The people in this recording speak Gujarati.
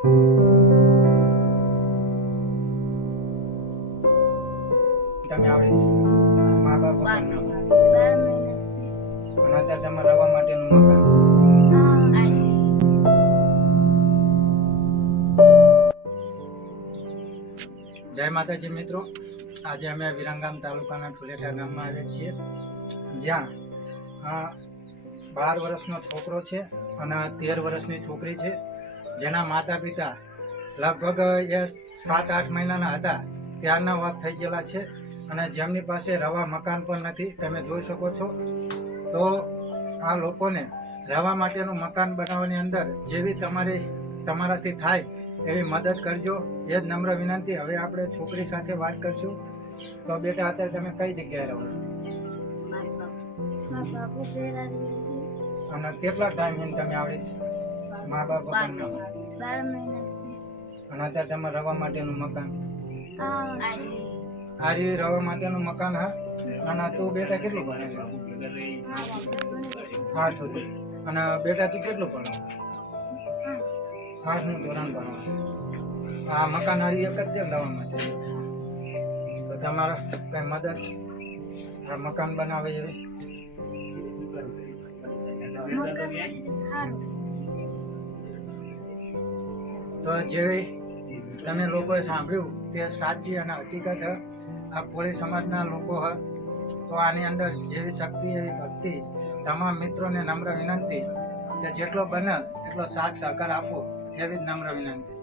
તમે આવડે છે મા બાપ વગરના અને અત્યારે તમારે રહેવા માટેનું મકાન. જય માતાજી મિત્રો, આજે અમે વિરંગામ તાલુકાના ઠુલેઠા ગામમાં આવ્યા છીએ, જ્યાં 12 વર્ષનો છોકરો છે અને 13 વર્ષની છોકરી છે, જેના માતા પિતા લગભગ 7-8 મહિનાના હતા ત્યારના વાત થઈ ગયેલા છે અને જેમની પાસે રહેવા મકાન પણ નથી. તમે જોઈ શકો છો. તો આ લોકોને રહેવા માટેનું મકાન બનાવવાની અંદર જેવી તમારાથી થાય એવી મદદ કરજો, એ જ નમ્ર વિનંતી. હવે આપણે છોકરી સાથે વાત કરશું. તો બેટા, અત્યારે તમે કઈ જગ્યાએ રહો છો અને કેટલા ટાઈમ તમે આવડે છે મા બાપ વગરના અને અત્યારે તમારે રહેવા માટેનું મકાન? આ રહ્યું રહેવા માટેનું મકાન. હા. અને તું બેટા કેટલું ભણે? 8 સુધી. અને બેટા તું કેટલું ભણો? 8મું ધોરણ ભણો. આ મકાન હારી એક જ છે રહેવા માટે. તો તમારે કઈ મદદ આ મકાન બનાવે એવી? તો જેવી તમે લોકોએ સાંભળ્યું તે સાચી અને હકીકત આ કોળી સમાજના લોકો તો આની અંદર જેવી શક્તિ એવી ભક્તિ. તમામ મિત્રોને નમ્ર વિનંતી કે જેટલો બને એટલો સાથ સહકાર આપો, એવી જ નમ્ર વિનંતી.